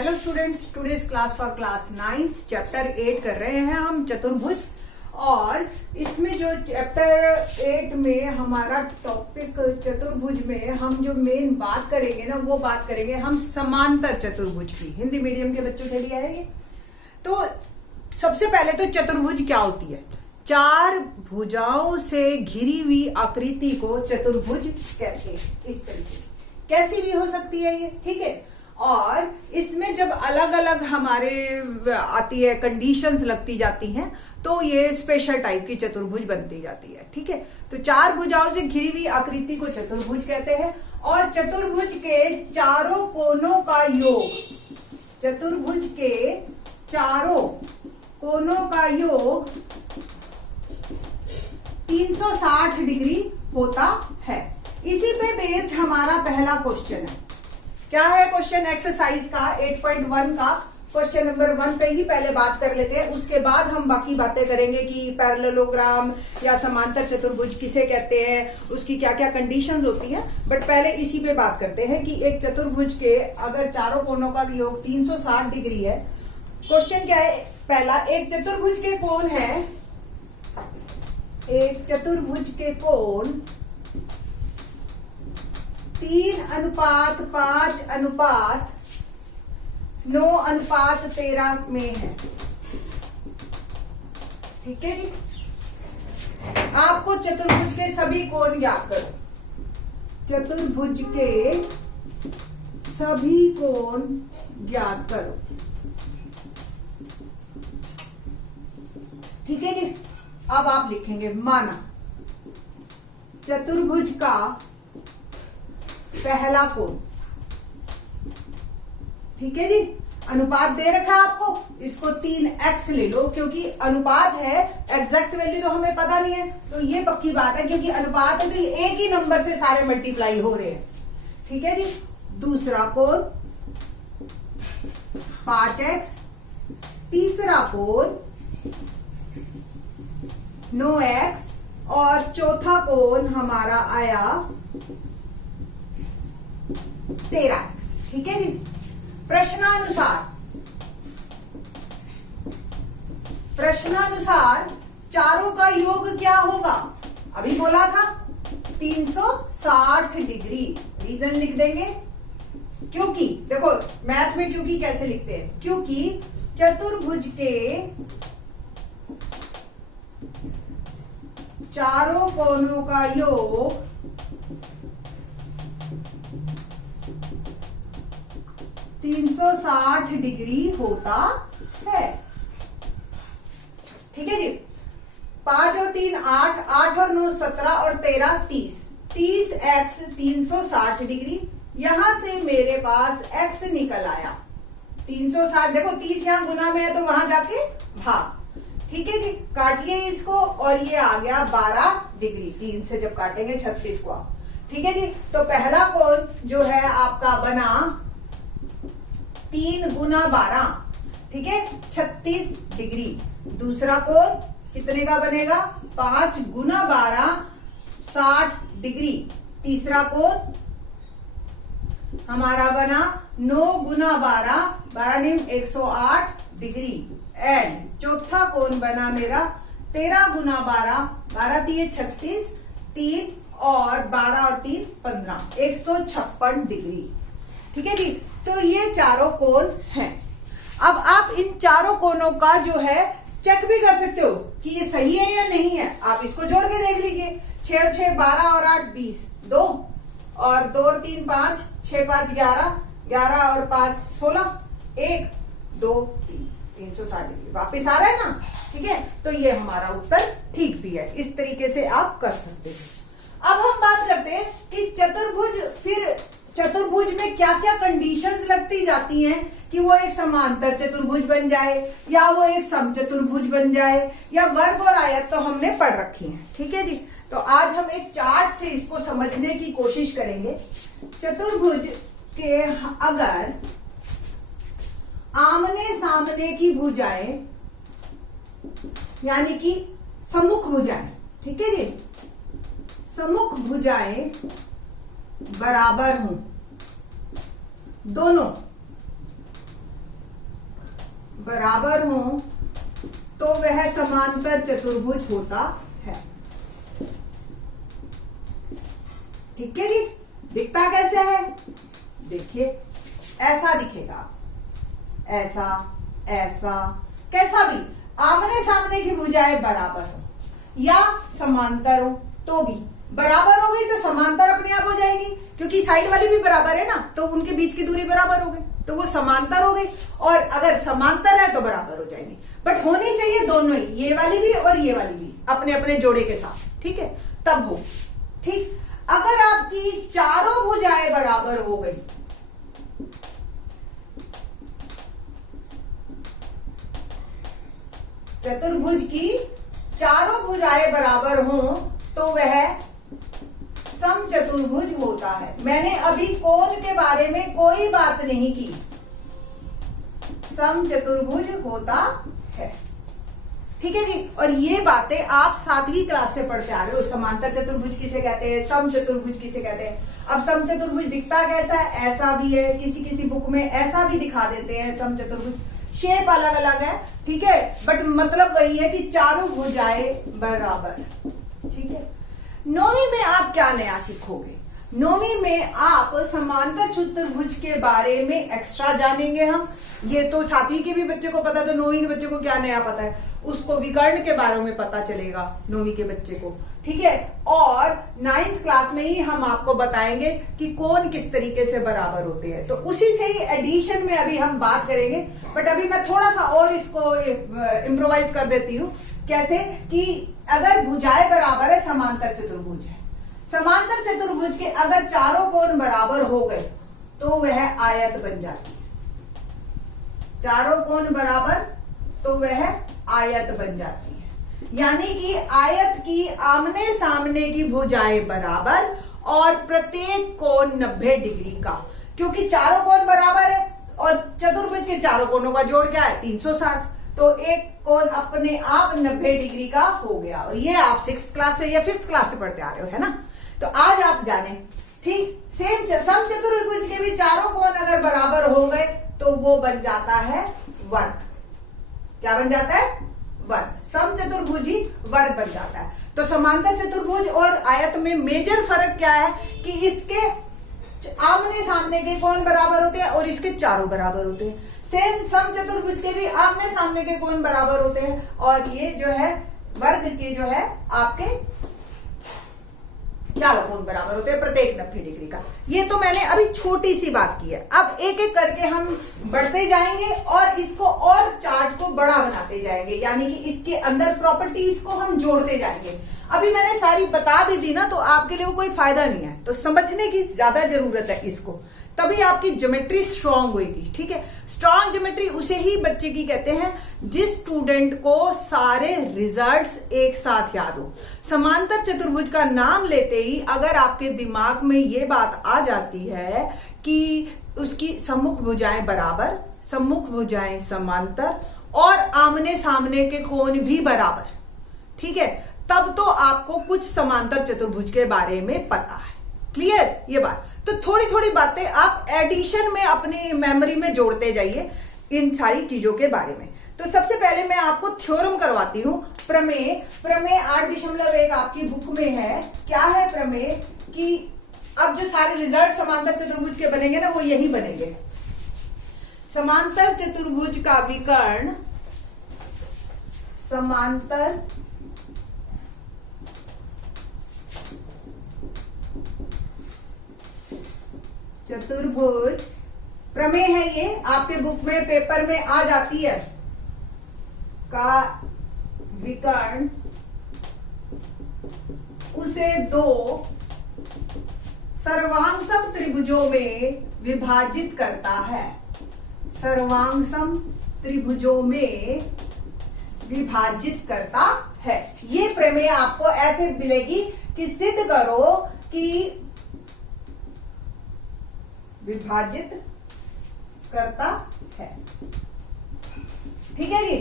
Hello students, today's class for class 9th chapter 8 कर रहे हैं हम चतुर्भुज। और इसमें जो चैप्टर 8 में हमारा टॉपिक चतुर्भुज में हम जो मेन बात करेंगे ना, वो बात करेंगे हम समांतर चतुर्भुज की। हिंदी मीडियम के बच्चों के लिए है ये। तो सबसे पहले तो चतुर्भुज क्या होती है? चार भुजाओं से घिरी हुई आकृति को चतुर्भुज कहते हैं। इस तरीके कैसी भी हो सकती है ये, ठीक है। और इसमें जब अलग अलग हमारे आती है कंडीशंस लगती जाती हैं, तो ये स्पेशल टाइप की चतुर्भुज बनती जाती है, ठीक है। तो चार भुजाओं से घिरी हुई आकृति को चतुर्भुज कहते हैं। और चतुर्भुज के चारों कोनों का योग, चतुर्भुज के चारों कोनों का योग 360 डिग्री होता है। इसी पे बेस्ड हमारा पहला क्वेश्चन है। क्या है क्वेश्चन? एक्सरसाइज का 8.1 का क्वेश्चन नंबर 1 पे ही पहले बात कर लेते हैं, उसके बाद हम बाकी बातें करेंगे कि पैरेललोग्राम या समांतर चतुर्भुज किसे कहते हैं, उसकी क्या क्या कंडीशंस होती हैं। बट पहले इसी पे बात करते हैं कि एक चतुर्भुज के अगर चारों कोनों का योग 360 डिग्री है। क्वेश्चन क्या है? पहला, एक चतुर्भुज के कोण है, एक चतुर्भुज के कोण 3:5:9:13 में है, ठीक है जी। आपको चतुर्भुज के सभी कोण ज्ञात करो। चतुर्भुज के सभी कोण ज्ञात करो, ठीक है जी। अब आप लिखेंगे, माना चतुर्भुज का पहला कोण, ठीक है जी। अनुपात दे रखा आपको, इसको 3x ले लो, क्योंकि अनुपात है, एग्जैक्ट वैल्यू तो हमें पता नहीं है, तो ये पक्की बात है क्योंकि अनुपात है तो ये एक ही नंबर से सारे मल्टीप्लाई हो रहे हैं, ठीक है जी। दूसरा कोण 5x, तीसरा कोण 9x और चौथा कोण हमारा आया 13x, ठीक है जी। प्रश्नानुसार चारों का योग क्या होगा? अभी बोला था 360 डिग्री। रीजन लिख देंगे, क्योंकि देखो मैथ में क्योंकि कैसे लिखते हैं, क्योंकि चतुर्भुज के चारों कोनों का योग 360 डिग्री होता है, ठीक है जी। 5 और 3 8, 8 और 9 17 और 13 30, 30x 360 डिग्री। यहां से मेरे पास x निकल आया 360। देखो 30 यहां गुना में है तो वहां जाके भाग, ठीक है जी। काटिए इसको और ये आ गया 12 डिग्री। 3 से जब काटेंगे 36 को, ठीक है जी। तो पहला कोण जो है आपका बना 3 गुना 12, ठीक है, 36 डिग्री। दूसरा कोण कितने का बनेगा? 5 गुना 12 60 डिग्री। तीसरा कोण हमारा बना 9 गुना 12 12 नहीं 108 डिग्री। एंड चौथा कोण बना मेरा 13 गुना 12 12 3 36, 3 और 12 और 3 15 156 डिग्री, ठीक है जी। तो ये चारों कोण हैं। अब आप इन चारों कोणों का जो है चेक भी कर सकते हो कि ये सही है या नहीं है। आप इसको जोड़ के देख लीजिए। 6 और 6 12 और 8 20, 2 और 2 और 3 5, 6 5 11, 11 और 5 16, 1 2 3 360 डिग्री वापिस आ रहा है ना, ठीक है। तो ये हमारा उत्तर ठीक भी है। इस तरीके से आप कर सकते हैं। अब हम बात करते हैं कि चतुर्भुज, फिर चतुर्भुज में क्या क्या कंडीशंस लगती जाती हैं कि वो एक समांतर चतुर्भुज बन जाए या वो एक समचतुर्भुज बन जाए या वर्ग और आयत तो हमने पढ़ रखी हैं, ठीक है जी। तो आज हम एक चार्ट से इसको समझने की कोशिश करेंगे। चतुर्भुज के अगर आमने सामने की भुजाएं यानी कि सम्मुख भुजाएं, ठीक है जी, सम्मुख भुजाएं बराबर हों, दोनों बराबर हो तो वह समांतर चतुर्भुज होता है। ठीक है जी। दिखता कैसे है? देखिए ऐसा दिखेगा, ऐसा, ऐसा, कैसा भी। आमने सामने की भुजाएं बराबर हो या समांतर हो तो भी। बराबर हो गई तो समांतर अपने आप हो जाएगी, क्योंकि साइड वाली भी बराबर है ना, तो उनके बीच की दूरी बराबर हो गई, तो वो समांतर हो गई। और अगर समांतर है तो बराबर हो जाएंगी। बट होनी चाहिए दोनों ही, ये वाली भी और ये वाली भी, अपने अपने जोड़े के साथ। ठीक है, तब हो। ठीक। अगर आपकी चारों भुजाएं बराबर हो गई, चतुर्भुज की चारों भुजाएं बराबर हो तो वह समचतुर्भुज होता है। मैंने अभी कोण के बारे में कोई बात नहीं की, समचतुर्भुज होता है। ठीक है जी। और ये बातें आप 7वीं क्लास से पढ़ते आ रहे हो। समांतर चतुर्भुज किसे कहते हैं, समचतुर्भुज किसे कहते हैं। अब समचतुर्भुज दिखता कैसा है? ऐसा भी है, किसी किसी बुक में ऐसा भी दिखा देते हैं समचतुर्भुज। शेप अलग अलग है, ठीक है, बट मतलब वही है कि चारों भुजाएं बराबर। ठीक है। 9वीं में आप क्या नया सीखोगे? 9वीं में आप समांतर चतुर्भुज के बारे में एक्स्ट्रा जानेंगे हम। ये तो 7वीं के भी बच्चे को पता, तो 9वीं के बच्चे को क्या नया पता है? उसको विकर्ण के बारे में पता चलेगा 9वीं के बच्चे को। ठीक है। और 9th क्लास में ही हम आपको बताएंगे कि कोण किस तरीके से बराबर होते हैं, तो उसी से ही एडिशन में अभी हम बात करेंगे। बट अभी मैं थोड़ा सा और इसको इम्प्रोवाइज कर देती हूँ। कैसे? कि अगर भुजाएं बराबर है, समांतर चतुर्भुज है, समांतर चतुर्भुज के अगर चारों कोण बराबर हो गए तो वह आयत बन जाती है। चारों कोण बराबर तो वह आयत बन जाती है। यानी कि आयत की आमने सामने की भुजाएं बराबर और प्रत्येक कोण 90 डिग्री का, क्योंकि चारों कोण बराबर है और चतुर्भुज के चारों कोणों का जोड़ क्या है? 360। तो एक कोण अपने आप 90 डिग्री का हो गया। और ये आप 6th क्लास से या 5th क्लास से पढ़ते आ रहे हो, है ना। तो आज आप जाने। ठीक। सेम समचतुर्भुज के भी चारों कोण अगर बराबर हो गए तो वो बन जाता है वर्ग। क्या बन जाता है? वर्ग। समचतुर्भुजी वर्ग बन जाता है। तो समांतर चतुर्भुज और आयत में मेजर फर्क क्या है कि इसके आमने सामने के कोण बराबर होते हैं और इसके चारों बराबर होते हैं। सेम समचतुर्भुज के भी आमने सामने के कोण बराबर होते हैं और ये जो है वर्ग के जो है आपके चारों कोण बराबर होते हैं, प्रत्येक 90 डिग्री का। ये तो मैंने अभी छोटी सी बात की है। अब एक एक करके हम बढ़ते जाएंगे और इसको और चार्ट को बड़ा बनाते जाएंगे, यानी कि इसके अंदर प्रॉपर्टीज को हम जोड़ते जाएंगे। अभी मैंने सारी बता भी दी ना, तो आपके लिए वो कोई फायदा नहीं है, तो समझने की ज्यादा जरूरत है इसको, तभी आपकी ज्योमेट्री स्ट्रांग होगी। ठीक है। स्ट्रांग ज्योमेट्री उसे ही बच्चे की कहते हैं जिस स्टूडेंट को सारे रिजल्ट्स एक साथ याद हो। समांतर चतुर्भुज का नाम लेते ही अगर आपके दिमाग में ये बात आ जाती है कि उसकी सम्मुख भुजाएं बराबर, सम्मुख भुजाएं समांतर और आमने सामने के कोण भी बराबर, ठीक है, तब तो आपको कुछ समांतर चतुर्भुज के बारे में पता है। क्लियर ये बात? तो थोड़ी थोड़ी बातें आप एडिशन में अपनी मेमोरी में जोड़ते जाइए इन सारी चीजों के बारे में। तो सबसे पहले मैं आपको थ्योरम करवाती हूं। प्रमेय 8.1 आपकी बुक में है। क्या है प्रमेय? कि अब जो सारे रिजल्ट समांतर चतुर्भुज के बनेंगे ना, वो यही बनेंगे। समांतर चतुर्भुज का विकर्ण समांतर चतुर्भुज प्रमेय है। ये आपके बुक में पेपर में आ जाती है। का विकर्ण उसे दो सर्वांगसम त्रिभुजों में विभाजित करता है। सर्वांगसम त्रिभुजों में विभाजित करता है। ये प्रमेय आपको ऐसे मिलेगी कि सिद्ध करो कि विभाजित करता है। ठीक है जी।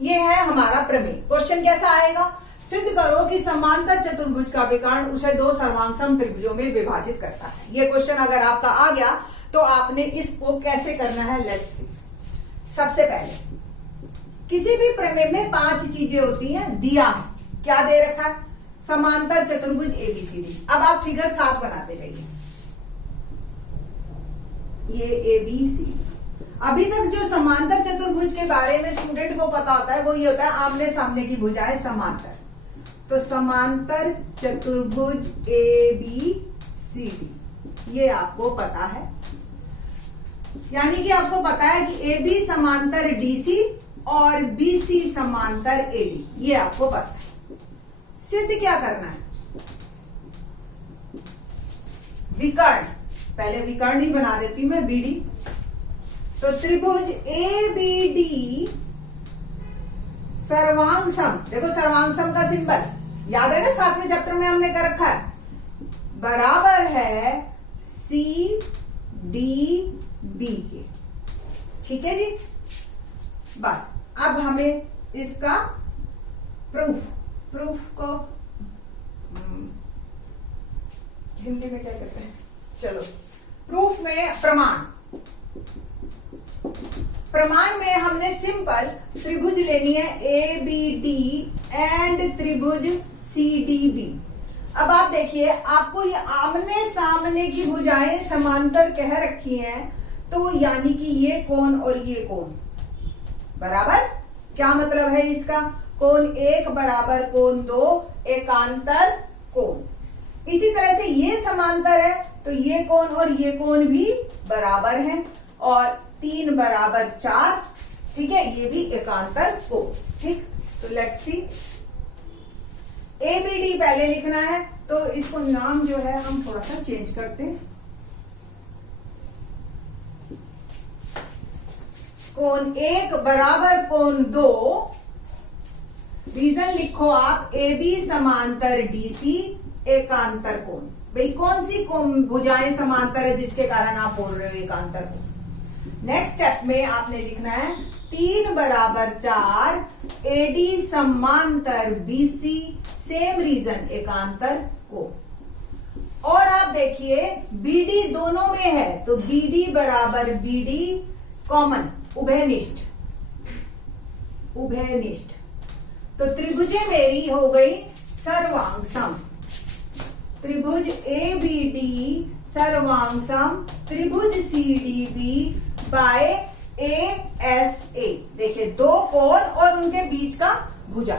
ये है हमारा प्रमेय। क्वेश्चन कैसा आएगा? सिद्ध करो कि समांतर चतुर्भुज का विकर्ण उसे दो सर्वांगसम त्रिभुजों में विभाजित करता है। ये क्वेश्चन अगर आपका आ गया तो आपने इसको कैसे करना है, लेट्स सी। सबसे पहले किसी भी प्रमेय में 5 चीजें होती हैं, दिया है, क्या दे रखा है, समांतर चतुर्भुज ABCD। अब आप फिगर 7 बनाते जाइए, ये ABCD। अभी तक जो समांतर चतुर्भुज के बारे में स्टूडेंट को पता होता है वो ये होता है आमने सामने की भुजाएं समांतर। तो समांतर चतुर्भुज ABCD ये आपको पता है, यानी कि आपको पता है कि AB समांतर DC और BC समांतर AD, ये आपको पता है। सिद्ध क्या करना है, विकर्ण, पहले विकर्ण ही बना देती मैं BD। तो त्रिभुज ABD सर्वांगसम, देखो सर्वांगसम का सिंबल याद है ना, 7वें चैप्टर में हमने कर रखा है, बराबर है CDB के। ठीक है जी, बस अब हमें इसका प्रूफ को हिंदी में क्या कहते हैं, चलो प्रूफ में प्रमाण में हमने सिंपल त्रिभुज लेनी है ABD एंड त्रिभुज CDB। अब आप देखिए, आपको ये आमने सामने की भुजाएं समांतर कह रखी हैं, तो यानी कि ये कोण और ये कोण बराबर, क्या मतलब है इसका, कोण 1 बराबर कोण 2 एकांतर कोण। इसी तरह से ये समांतर है तो ये कोण और ये कोण भी बराबर हैं, और 3 बराबर 4, ठीक है, ये भी एकांतर कोण। ठीक, तो लेट्स सी, ABD पहले लिखना है तो इसको नाम जो है हम थोड़ा सा चेंज करते हैं, कोण 1 बराबर कोण 2, रीजन लिखो आप AB समांतर DC एकांतर कोण। भाई कौन सी भुजाएं समांतर है जिसके कारण आप बोल रहे हो एकांतर कोण। नेक्स्ट स्टेप में आपने लिखना है 3 बराबर 4 AD समांतर BC, सेम रीजन एकांतर कोण। और आप देखिए BD दोनों में है तो BD बराबर BD कॉमन, उभयनिष्ठ, तो त्रिभुजें मेरी हो गई सर्वांगसम। त्रिभुज ABD सर्वांगसम त्रिभुज CDB बाय ASA। देखिए 2 कोण और उनके बीच का भुजा,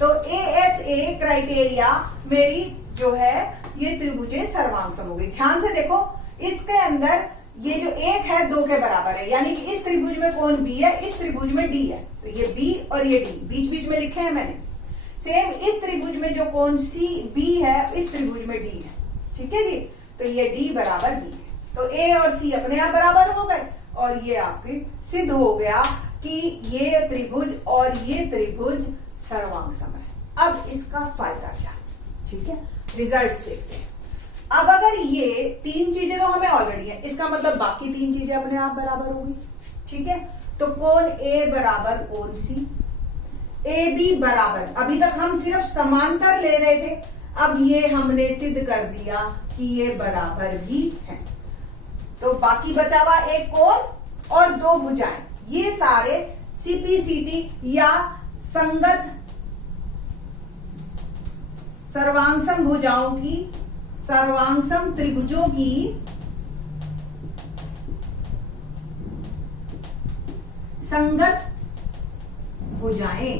तो ASA क्राइटेरिया मेरी जो है ये त्रिभुजें सर्वांगसम हो गई। ध्यान से देखो, इसके अंदर ये जो 1 है 2 के बराबर है, यानी कि इस त्रिभुज में कोण B है, इस त्रिभुज में D है, तो ये B और ये D बीच बीच में लिखे हैं मैंने। सेम इस त्रिभुज में जो कोण CB है इस त्रिभुज में D है। ठीक है जी, तो ये D बराबर B है, तो A और C अपने आप बराबर हो गए, और ये आपके सिद्ध हो गया कि ये त्रिभुज और ये त्रिभुज सर्वांगसम है। अब इसका फायदा क्या, ठीक है, रिजल्ट्स देखते हैं। अब अगर ये 3 चीजें तो हमें ऑलरेडी है, इसका मतलब बाकी 3 चीजें अपने आप बराबर होंगी। ठीक है, तो कोण A बराबर कोण C, AB बराबर, अभी तक हम सिर्फ समांतर ले रहे थे, अब ये हमने सिद्ध कर दिया कि ये बराबर भी है। तो बाकी बचा हुआ एक कोण और 2 भुजाएं, ये सारे CPCT या संगत सर्वांगसम भुजाओं की, सर्वांगसम त्रिभुजों की संगत भुजाएं।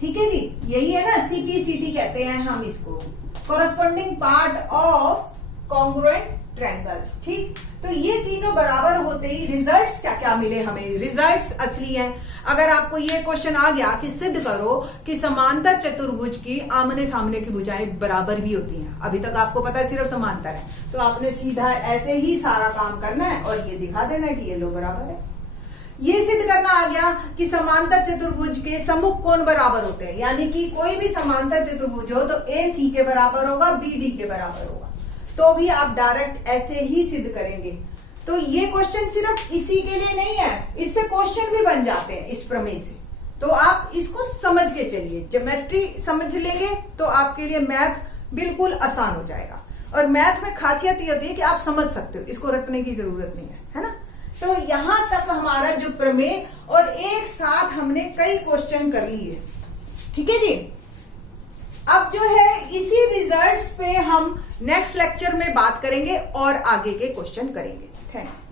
ठीक है जी, यही है ना, CPCT कहते हैं हम इसको, corresponding part of congruent triangles. ठीक, तो ये तीनों बराबर होते ही रिजल्ट्स क्या क्या मिले हमें, रिजल्ट्स असली हैं। अगर आपको ये क्वेश्चन आ गया कि सिद्ध करो कि समांतर चतुर्भुज की आमने सामने की भुजाएं बराबर भी होती हैं, अभी तक आपको पता है सिर्फ समांतर है, तो आपने सीधा ऐसे ही सारा काम करना है और ये दिखा देना है कि ये लो बराबर है। ये सिद्ध करना आ गया कि समांतर चतुर्भुज के सम्मुख कोण बराबर होते हैं, यानी कि कोई भी समांतर चतुर्भुज हो तो AC के बराबर होगा, BD के बराबर होगा, तो भी आप डायरेक्ट ऐसे ही सिद्ध करेंगे। तो ये क्वेश्चन सिर्फ इसी के लिए नहीं है, इससे क्वेश्चन भी बन जाते हैं इस प्रमेय से। तो आप इसको समझ के चलिए, ज्योमेट्री समझ लेंगे तो आपके लिए मैथ बिल्कुल आसान हो जाएगा। और मैथ में खासियत ये होती है कि आप समझ सकते हो, इसको रटने की जरूरत नहीं है ना। तो यहां तक हमारा जो प्रमेय, और एक साथ हमने कई क्वेश्चन कर लिए, ठीक है जी। अब जो है इसी रिजल्ट्स पे हम नेक्स्ट लेक्चर में बात करेंगे और आगे के क्वेश्चन करेंगे। थैंक्स।